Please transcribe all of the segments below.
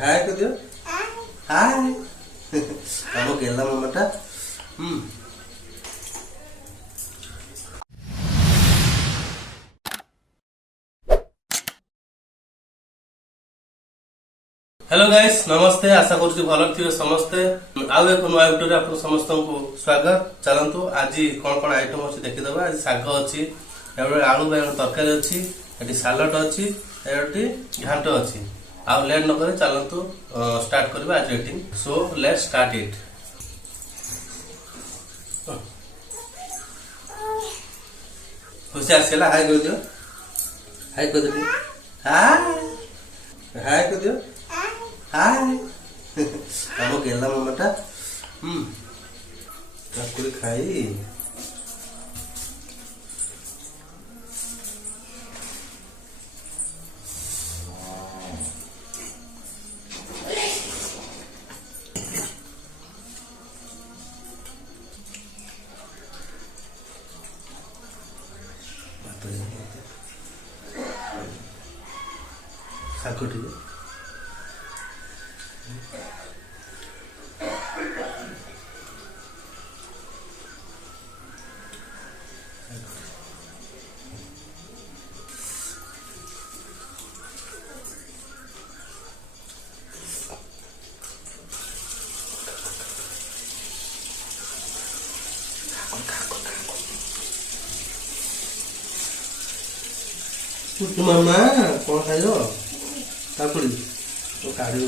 हाय कर दियो हाय हम गेला मम्माटा हेलो गाइस नमस्ते आशा करूँ भल थे समस्ते आउ एक नुआ भिडियो आप समस्त को स्वागत चलतु आज कौन कौन आइटम अच्छी देखीदे आज शाग अच्छी आलू बैगन तरकारी अच्छी ये सालड अच्छी ये घाट अच्छी आउ लेट न करे चलतु स्टार्ट करबा आज eating so let's start it खुशी आसला हाय कर दियो हाय कर दियो हाय कर दियो हाय हम गेला मम्माटा काकुड़ी खाई काकुड़ी मामा कौन खाइल काकुड़ी तो काढ़ी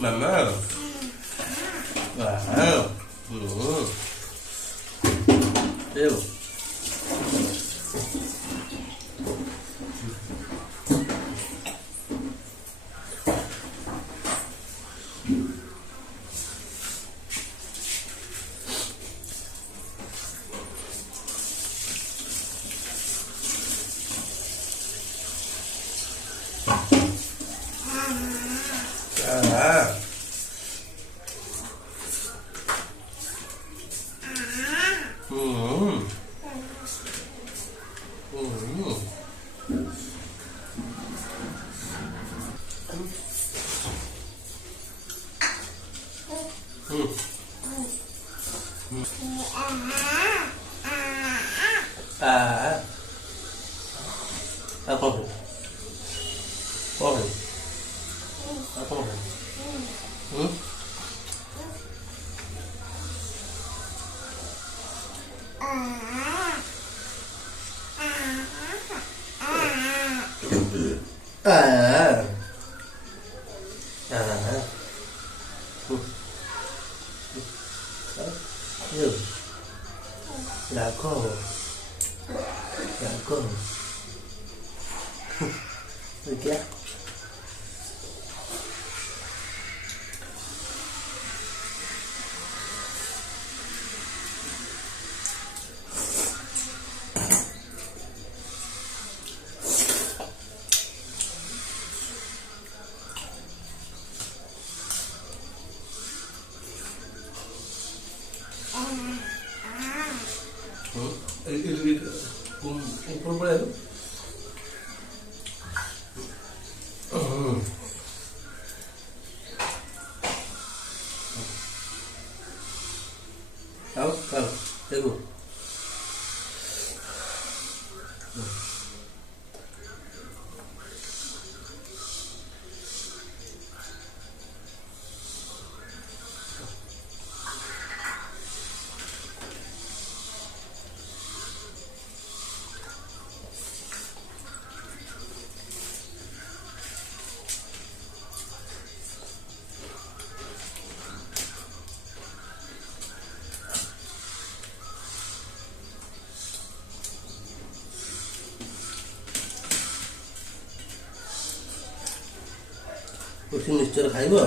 Mama. Wow. Ew. Apa itu? Oh, apa itu? Lago. Được chưa? उठी मिक्सचर खाइबो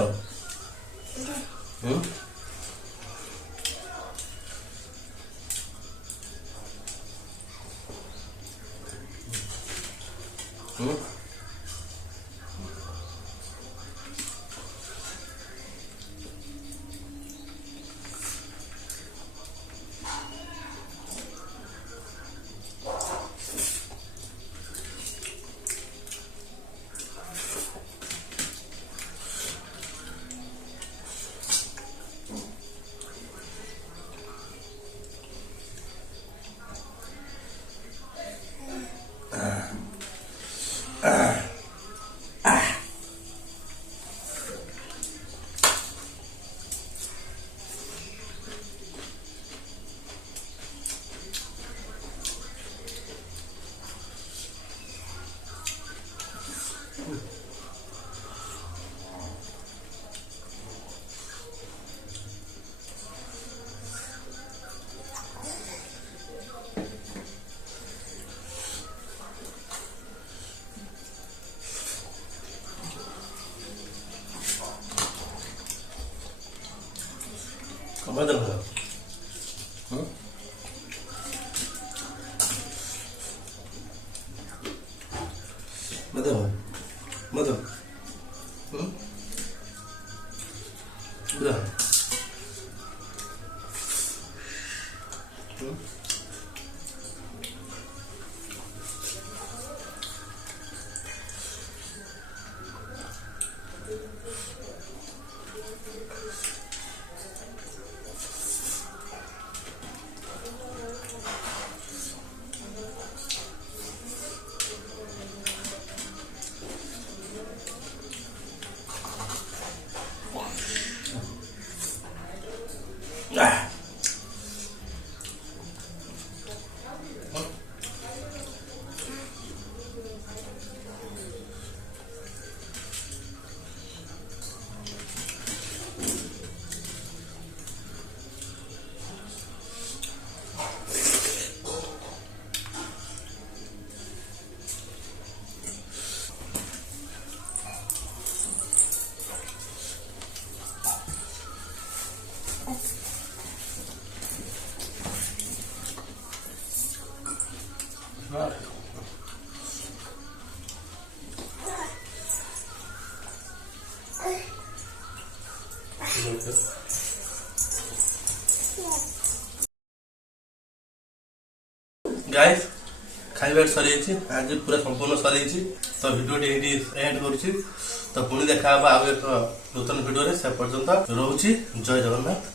मदन मदन मदन गाइस खाइबा सरी आज पूरा संपूर्ण सरी तो भिडियो एंड करुँच तो पुणी देखा आउ एक नूतन भिडियो से पर्यंत रोची जय जगन्नाथ।